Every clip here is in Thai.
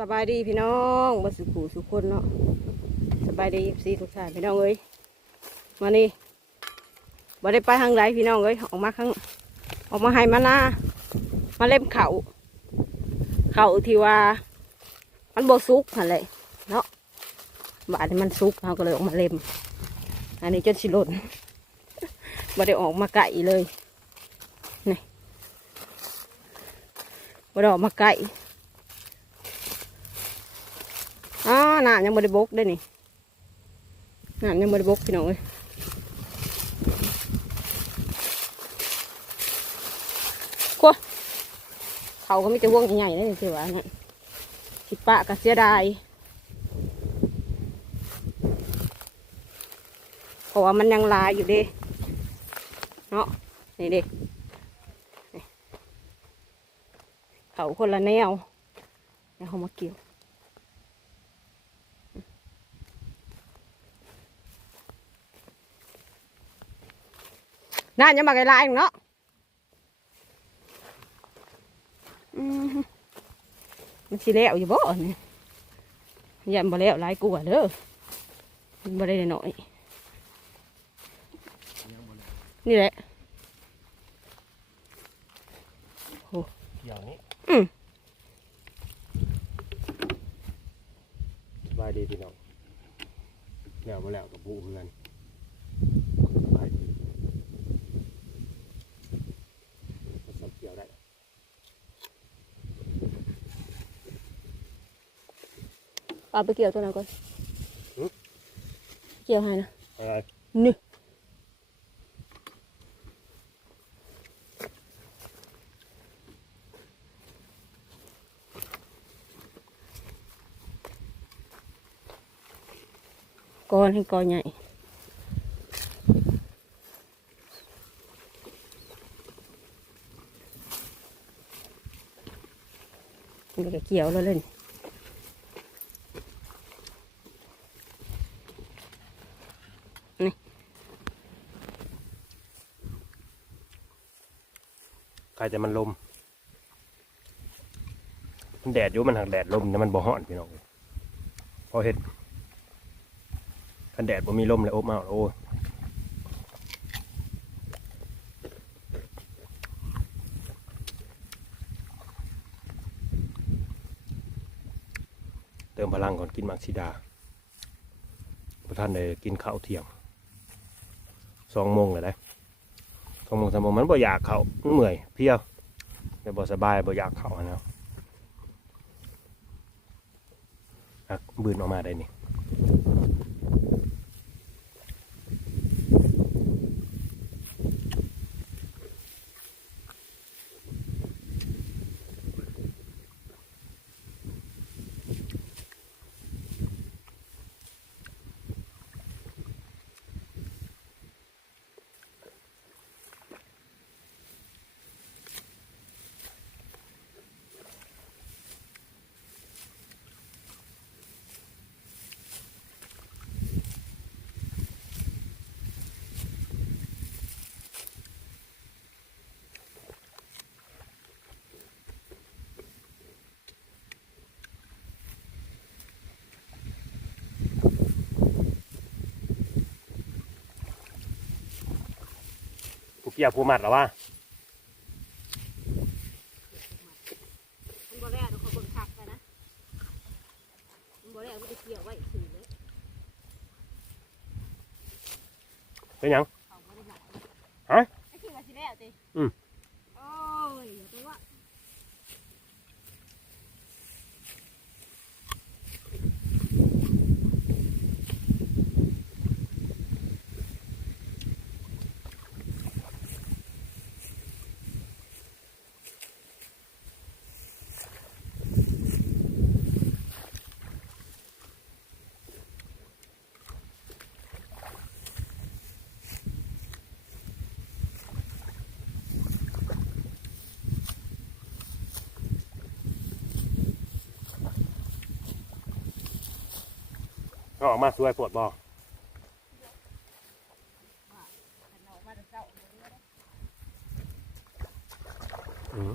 สบายดีพี่น้องบัสุขูสุขคนเนาะสบายดีสีทุกท่านพี่น้องเอ้ยมานี่บ่ได้ไปทางไหนพี่น้องเอ้ยออกมาข้างออกมาให้มาหน้ามาเล่มเขาเขาที่ว่า มันบ่สุกอะไรเนาะบาดนี้มันสุกเราก็เลยออกมาเล่ม อันนี้จนสิหล่นบ่ได้ออกมาไก่เลยนี่บ่ได้ออกมาไก่ อ่านยังบริบกได้นี่น้ำยังบริบกพี่น้องเอ้ยกลัวเขาก็ไม่จะว่วงใหญ่ๆเลยสิวะเนี่ยสิปะก็เสียดายเพราะว่ามันยังลายอยู่ดิเนาะนี่เดิเขาคนละแนวแล้วเขามาเกี่ยว น่าจะมาไกลๆเนาะอืมมันสิแล้วอยู่บ่เนี่ยยันบ่แล้วหลายกลัวาเด้อมันบ่ได้น้อย นี่แหละอย่างนี้อืมสบายดีพี่น้องแล้วมาแล้วกับบูเหมือนกันสบายดีผสมเกี่ยวได้ เอาไปเกี่ยวตัวนั้นก่อนเกี่ยวให้นะอะไรนี่ก้อนให้ก้อนใหญ่มันก็เกี่ยวแล้วเลยนี่ แต่มันลม มันแดดอยู่มันหักแดดลมแต่มันบ่ฮ้อนพี่น้องพอเห็ดคันแดดบ่มีลมเลยอบอ้าวโอ้เติมพลังก่อนกินมักซิดาพระท่านได้กินข้าวเที่ยงสองโมงเลยได้ สองโมงสามองมันบ่อยากเขามันเมื่อยเพลียวแต่บ่สบายบ่อยากเขานะอะบืนออกมาได้นี่ กี่ยวผู้มัดหรอวะมันบ่แล้วเขาเบิ่งคักกันนะมันบ่แล้วมันจะเกี่ยวไว้สื่อเลยเป็นหยังเขาบ่ได้หนักฮะ ไอ้ที่ว่าสิแล้วติ อืม โอ้ยอย่าไปว่า ก็ออกมาสวยปวดบ่ มันออกมาแต่เช้าบ่ได้ อืม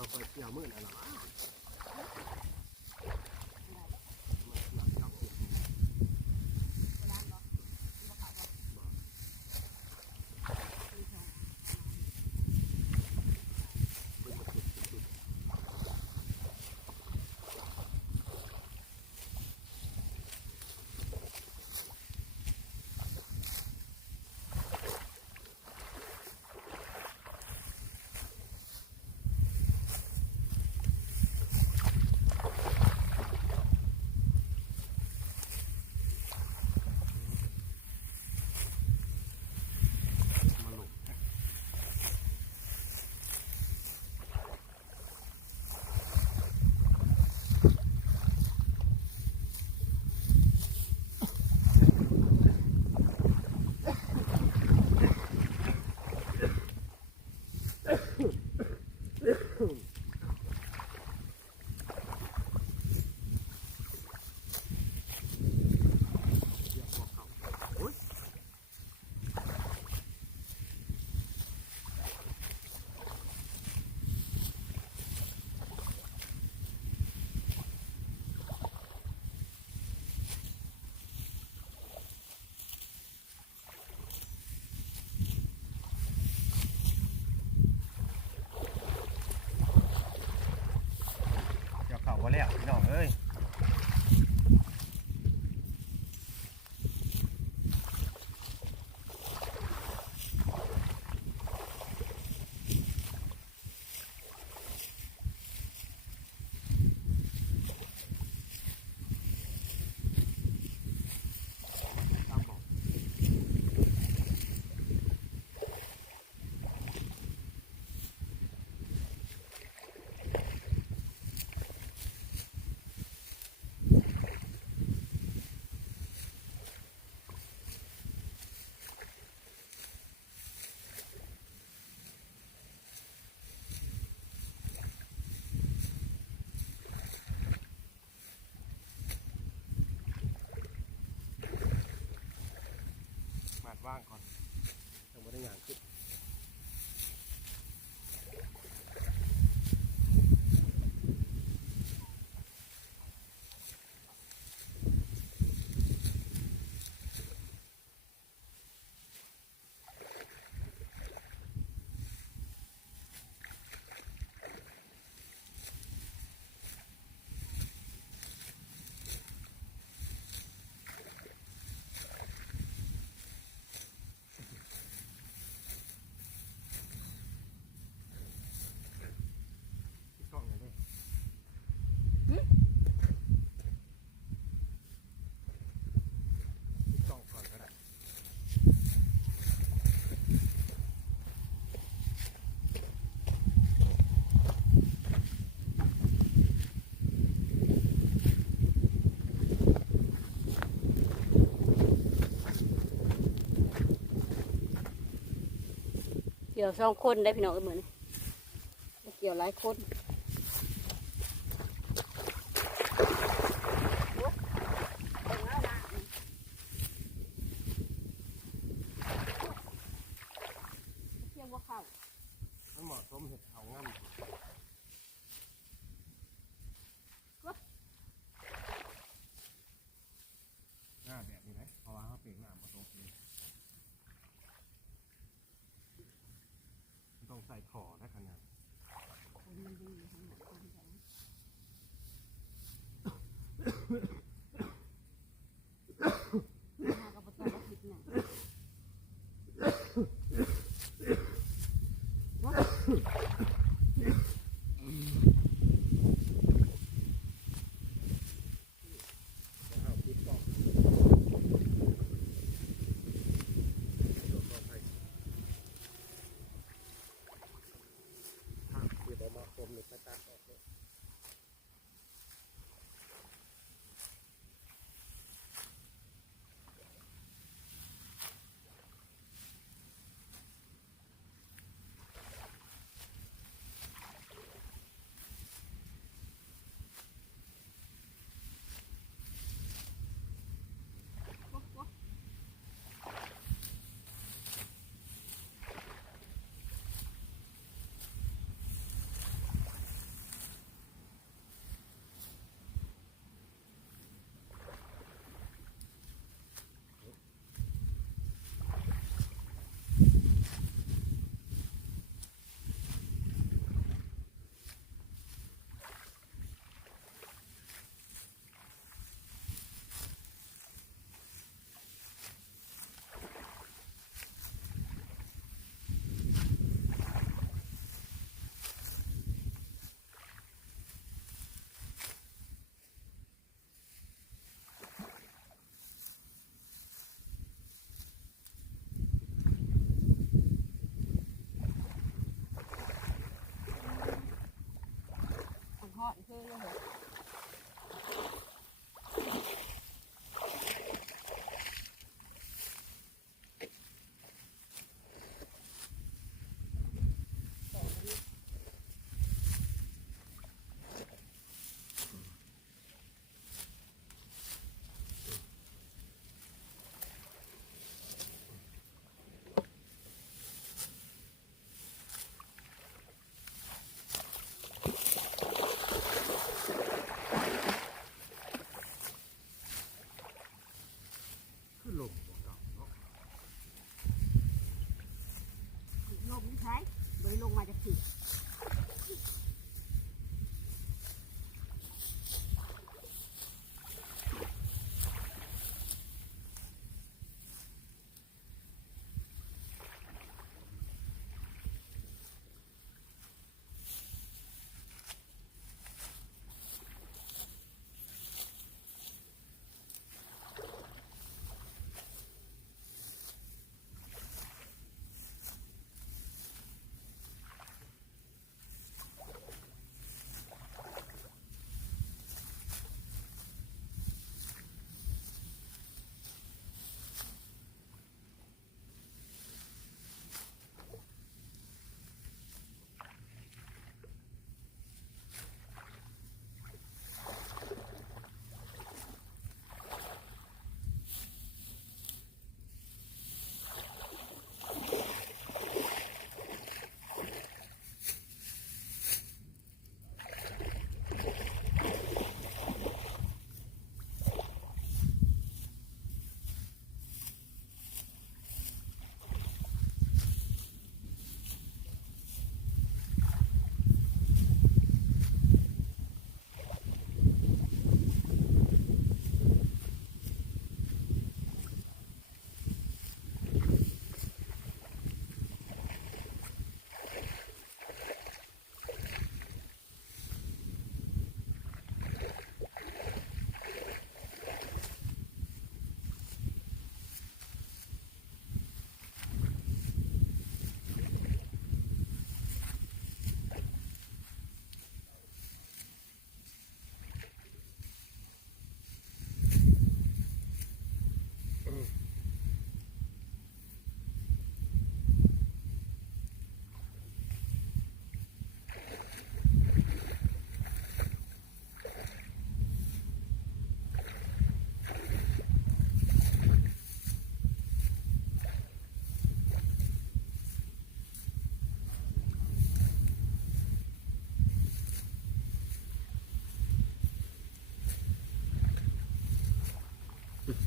ยวไปเกี่ ว่างก่อนยังไม่ได้งานขึ้น ที่กล้องอย่างนี้ที่กล้องก่อนก็ได้ เกี่ยวสองคนได้พี่น้องเอ้ยเหมือนเกี่ยวหลายคนเกี่ยวว่าเข้า มันเหมาะสมเห็ดเขางั้นหน้าแบบนี้ไหมเพราะว่าเขาเปลี่ยนหน้ามาตรงนี้มัน ต้องใส่ขอนะขนาดหา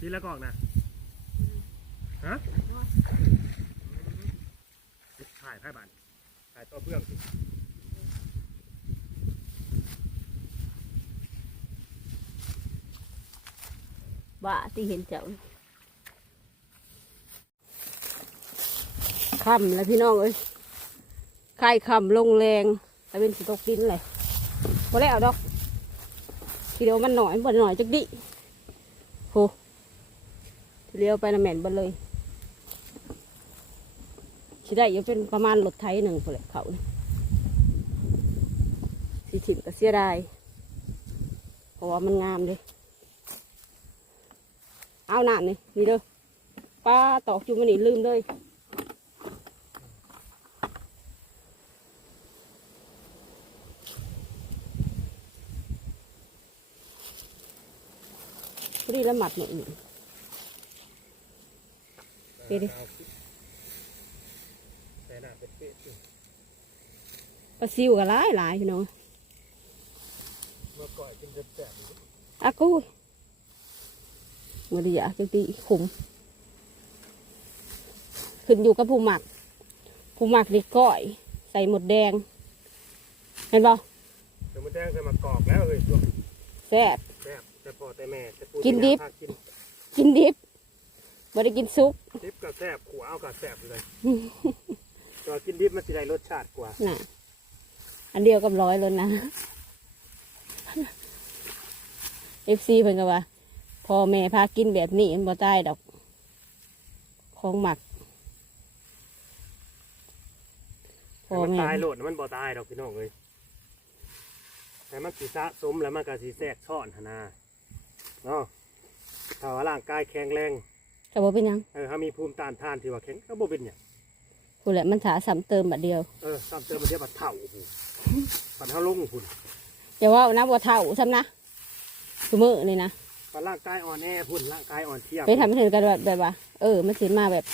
ปีละกอกนะฮะถ่ายไพ่บานถ่ายตัวเพื่องสิบ้าที่เห็นเจ้าค่ำแล้วพี่น้องเอ้ยไข่ค่ำลงแรงแต่เป็นสิตกดินเลยพอแล้วดอกทีเดียวมันหน่อยมันหน่อยจักดิโห เดียวไปนะแม่นบดเลยสิได้ยู่เป็นประมาณรถไถหนึ่งพอแหละเขานี่สิถิ่มก็เสียดายเพราะว่ามันงามเลยเอาหนามนี่นี่เด้อป้าตอกจุ่มันนี่ลืมเลยพอดีละหมัดหมดหนึ่ง ดิแต่หน้าเป็นเป็ดอยู่ปลาซิวก็หลายหลายพี่น้องเมื่อก่อนกินแซ่บๆอยู่อากูมันอยากจะตีขุม ขึ้นอยู่กับผู้หมัก ผู้หมักนี่ก้อย ใส่หมดแดง เห็นบ่เดี๋ยวมันแดงใส่มากอกแล้วเฮ้ยตัวแซ่บแซ่บแต่พ่อแต่แม่แต่ปูกินดิบพากินกินดิบ บ่ได้กินซุปดิบกับแซ่บขัวเอากับแซ่บเลยตัวกินดิบมันสิได้รสชาติกว่าน่ะ อันเดียวกับร้อยเลยนะเอฟซีเพิ่นก็ว่าพ่อแม่พากินแบบนี้มันบ่ตายดอก ของหมักพ่แต่อมันแม่ตายโลดน่ะมันบ่ตายดอกพี่น้องเลยแต่มันสีสะสมแล้วมันก็สีแทรกซ่อนหนนาเนาะถ้าว่าร่างกายแข็งแรง จะบ่เป็นหยังเออถ้ามีภูมิต้านทานที่ว่าแข็งก็บ่เป็นหยังพูดแหละมันถาซ้ำเติมบัดเดียวเออซ้ำเติมมันเทียบบัดเท่าโอ้โหบัดเท่าลงพุ่นอย่าว่านะว่าเท่าซ้ำนะคือมือนี่นะบัดร่างกายอ่อนแอพุ่นร่างกายอ่อนเทียบไปทำให้ถึงกันแบบแบบว่า เออ มันสิมาแบบ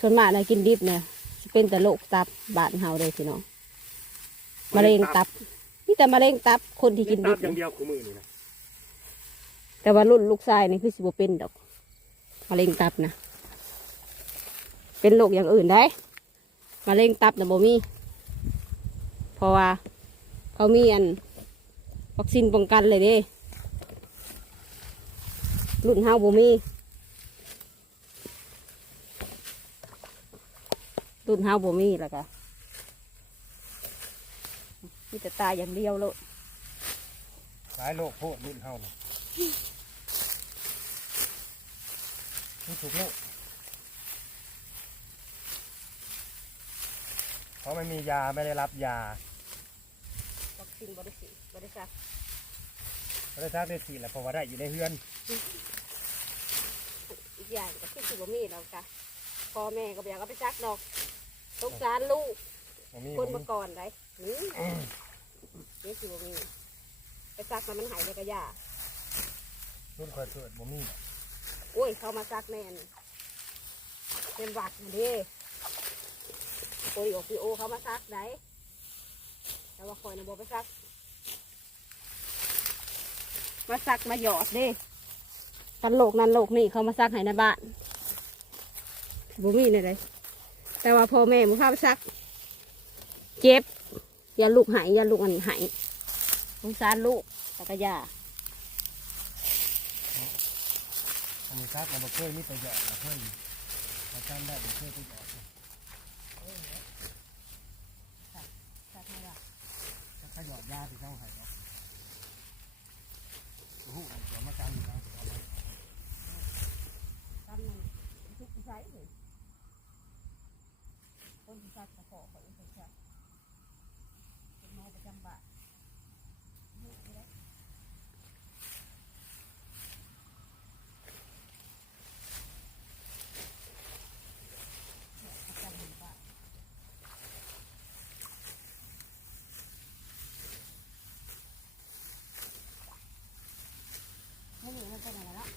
ชนมากนะกินดิบเนี่ยสิเป็นแต่โรคตับบาดเฮาเลยพี่น้องมะเร็งตับนี่แต่มะเร็งตับคนที่กิกินนตัดิบบอย่างเดียวคู่มือนี่นะแต่ว่ารุ่นลูกชายนี่คือสิบเป็นดอก มะเร็งตับนะเป็นโรคอย่างอื่นได้มะเร็งตับนะบ่มีเพราะว่า เขามีอันวัคซีนป้องกันเลยเด้รุ่นเฮาบ่มีรุ่นเฮาบ่มีแล้วก็มีแต่ตายอย่างเดียวเลยหลายโรคโพดรุ่นเฮา นี่นี่ถูกโรคเพราะไม่มียาไม่ได้รับยาวัคซีนบริสิบริษัทไม่ได้ทักได้สีแหละเพราะว่าได้อยู่ในเฮือน อีกอย่างก็คือสิบ่มีแล้วจ้ะพ่อแม่ก็บ่อยากเอาไปซักดอกสงสารลูกบ่มีคนบ่มามีก่อนได้นี่นี่สิบ่มีไปซักแล้วมันหายไปกระยา รุ่นคอยเกิดบ่มี โอ้ย เขามาซักแน่นเป็นหวัดมาดิโอ้ยโอพีโอเขามาซักได้แต่ว่าคอยนะบ่ไปซัก มาซักมาหยอดเด้กันโลกนั้นโลกนี้เขามาซักให้ในบ้านบ่มีเลยเลย แต่ว่าพ่อแม่มึงพาไปซัก เจ็บ อย่าลูกหายอย่าลูกอันนี้หายสงสารลูกแต่ก็ยา อันนี้ซักเราเคยมีประโยชน์เราเคยเราจำได้บ่เคยประโยชน์ถ้าหยอดยาที่เขาให้เนาะโอ้โหเดี๋ยวมาจำอยู่นะเอาไว้ ตำนั่นทุกไซส์เลยคนที่ซักกระเพาะเขาเป็นซักเป็นหมอประจำบ้านประจำบ้านไม่เหลือมันเป็นอะไรแล้ว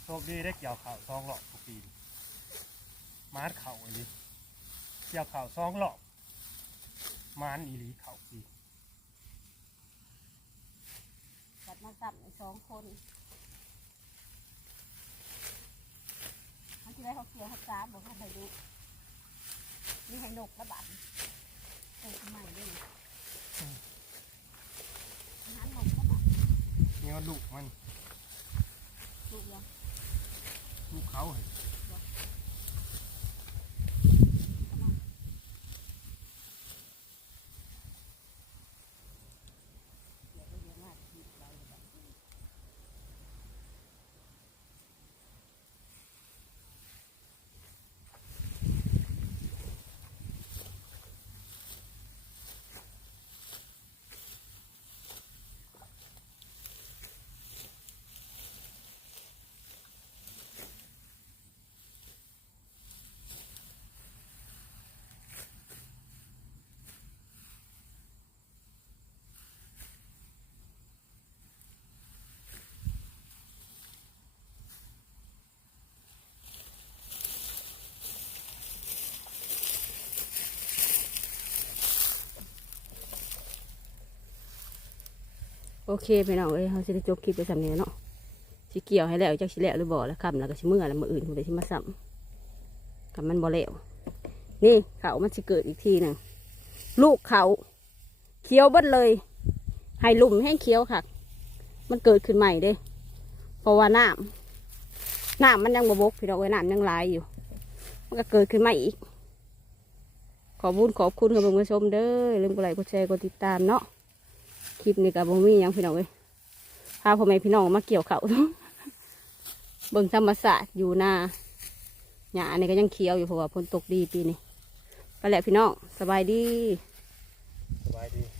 ม คดีได้เกี่ยวข่าวสองหลอกทุกปีมาร์ดเข่าอันนี้เกี่ยวข่าวสองหลอกมานอีหลีเข่าปีจัดมาสับในสองคนอันที่แรกเขาเกี่ยวเขาจ้าบอกเขาไปดูนี่ให้นกระบาดโอ้ยใหม่ด้วยอาหารนกระบาดนี่ว่าลูกมันลูกยัง ภูเขาให็น เดี๋ยวไปเดี๋ยวมาที่ไรแบบ โอเคไปน้องเอ้ยเขาจะได้จบคลิปไปสำเนียเนาะสิเกี่ยวให้แล้วจักสิแล้วหรือบ่แล้วคำแล้วก็สิเมื่อแล้วมืออื่นผมจะสิมาซ้ำกับมันบ่แล้วนี่เขามันสิเกิดอีกทีหนึ่งลูกเขาเขียวเบิดเลยให้ลุ่มแห้เขียวค่ะ มันเกิดขึ้นใหม่เด้เพราะว่าน้ำน้ำมันยังบวบกพี่น้องเอ้ยน้ำยังไหลายอยู่ มันก็เกิดขึ้นใหม่อีกขอบุญขอบคุณกับผู้ชมเด้อลืมกดไลค์กดแชร์กดติดตามเนาะ คลิปนี้กับบ่มียังพี่น้องเลยพาพ่อแม่พี่น้องมาเกี่ยวเขาเบิ่งธรรมศาสตร์อยู่หน้าหญ้านี่ก็ยังเขียวอยู่เพราะว่าฝนตกดีปีนี้ไปแหละพี่น้องสบายดี สบายดี